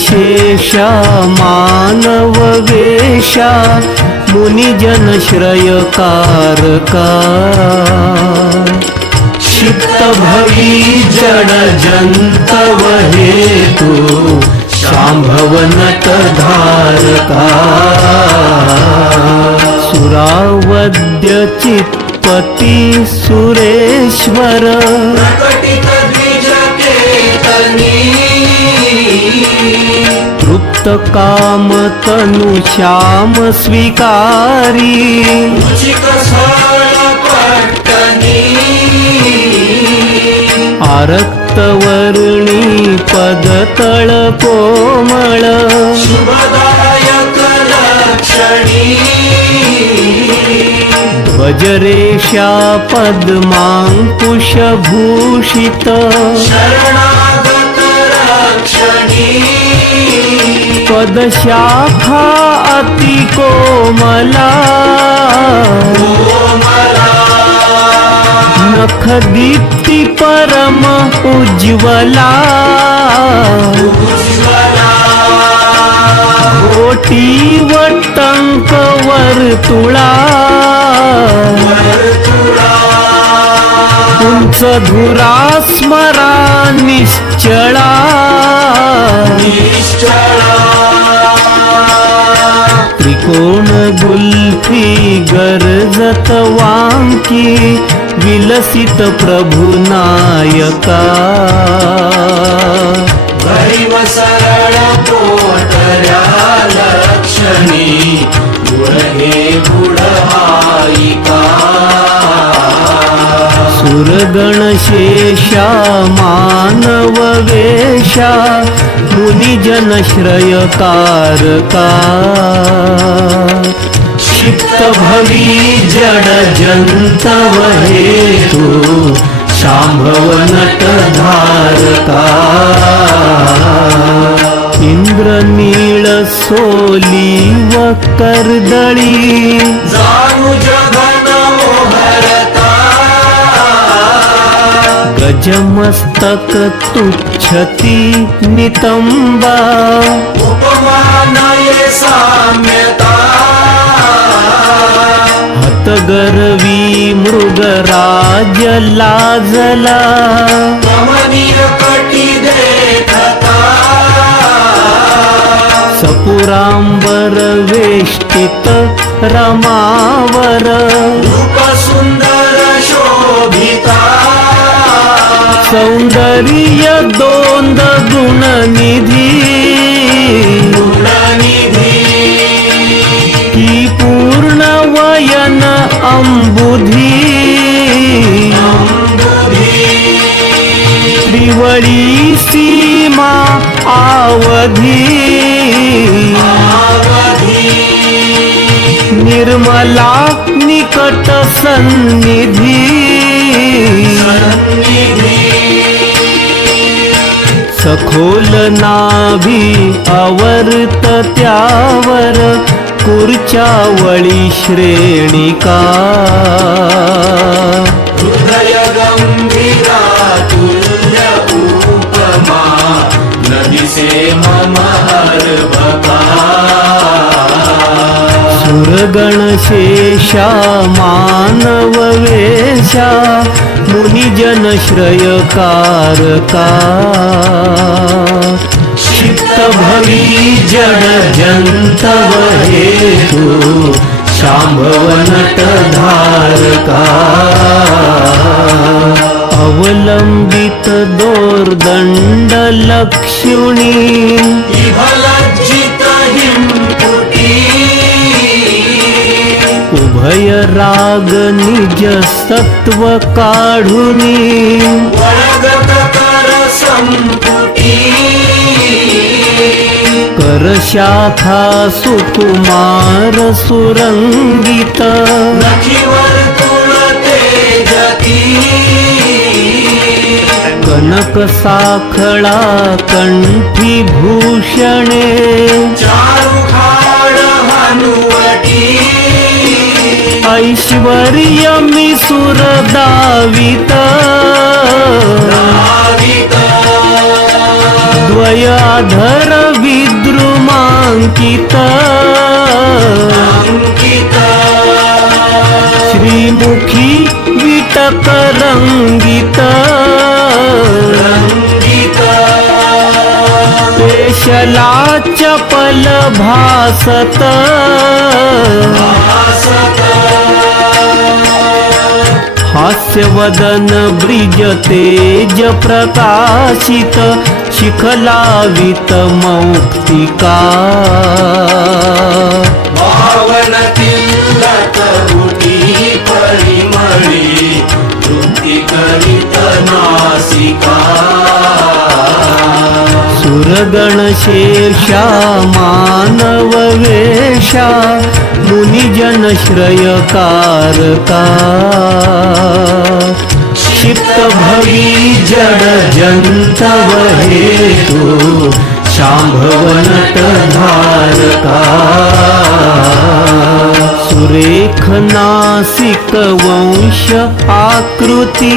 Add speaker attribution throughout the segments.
Speaker 1: शेषा मानव वेशा मुनिजन श्रयकारका चित्तभवी जड जन्तव हेतू शांभवनत धारका सुरावद्य चित्पती सुरेश्वर। काम तनु श्याम स्वीकारी।
Speaker 2: पट्टणी
Speaker 1: आरक्तवर्णी पदतळ कोमळ। ध्वजरेषा पद्माङ्कुशभूषित।
Speaker 2: शरणागत
Speaker 1: पदशाखा अतिकोमला
Speaker 2: कोमला।
Speaker 1: नखदीप्ति परम उज्ज्वला
Speaker 2: उज्ज्वला।
Speaker 1: कोटी वटंक वर्तुळा। उंच धुरा स्मरा निश्चळा। त्रिकोण गुल्फी गरजत वांकी विलसित प्रभु नायका।
Speaker 2: भैव सरळ पोटऱ्या लक्षणी गुण हे गुढहायिका
Speaker 1: दुर्गणशेषा मानववेषा मुनिजनश्रयकारका। क्षिप्तभवी जडजन्तव हेतु शाम्भवनटधारका। भवी जड जंतव गजमस्तक तुच्छती नितंबा।
Speaker 2: उपमानये साम्यता।
Speaker 1: हतगरवी मृगराज लाजला। सपुरांबर वेष्टित रमावर।
Speaker 2: सुंदर शोभिता।
Speaker 1: सौंदर्य दोंद गुणनिधी।
Speaker 2: गुणनिधी
Speaker 1: की पूर्ण वयन अंबुधी त्रिवळी सीमा आवधी। निर्मला निकट सन्निधी। सखोल नाभी अवर्त त्यावर कुर्चावळी श्रेणिका।
Speaker 2: हृदय गंभीरा तुल्य उपमा नदिसे मम हरभका।
Speaker 1: सुरगण ही जनश्रयकारका भवी जड जन्तव हेतु शाम्भवनटधारका
Speaker 2: अवलम्बित दोर्दण्डलक्ष्मणी
Speaker 1: भय राग निज सत्व काढुनी
Speaker 2: कर
Speaker 1: शाखा सुकुमार सुरंगित. कनक साखळा कंठी भूषणे.
Speaker 2: चारु खाड हनुवटी
Speaker 1: ऐश्वर्यमि
Speaker 2: सुरदावित
Speaker 1: द्वयाधर विद्रुमाङ्कित श्रीमुखी
Speaker 2: विटकरङ्ग
Speaker 1: पेशला चपल भासत. हास्यवदन ब्रिज तेज प्रकाशित शिखलावित मौक्तिका.
Speaker 2: पावन परिमळी तृप्ती करीत नासिका.
Speaker 1: सुरगणशेषा मानववेषा मुनिजनश्रयकारका क्षिप्तभवी जडजन्तव हेतु शाम्भवनकारका सुरेखनासिकवंश आकृति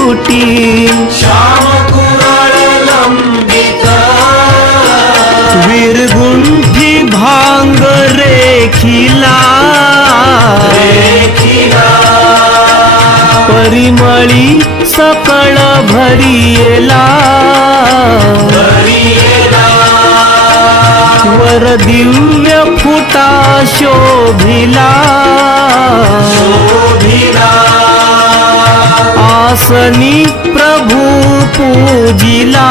Speaker 1: परिमळी सकळ भरियेला. वर दिव्य फुटा शोभिला.
Speaker 2: शोभिला.
Speaker 1: आसनी प्रभू पूजिला.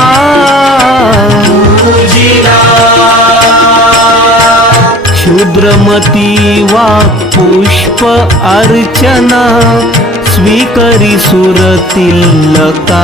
Speaker 2: पूजिला.
Speaker 1: क्षुद्रमती वा पुष्प अर्चना. स्वीकरी सुरतिल्लका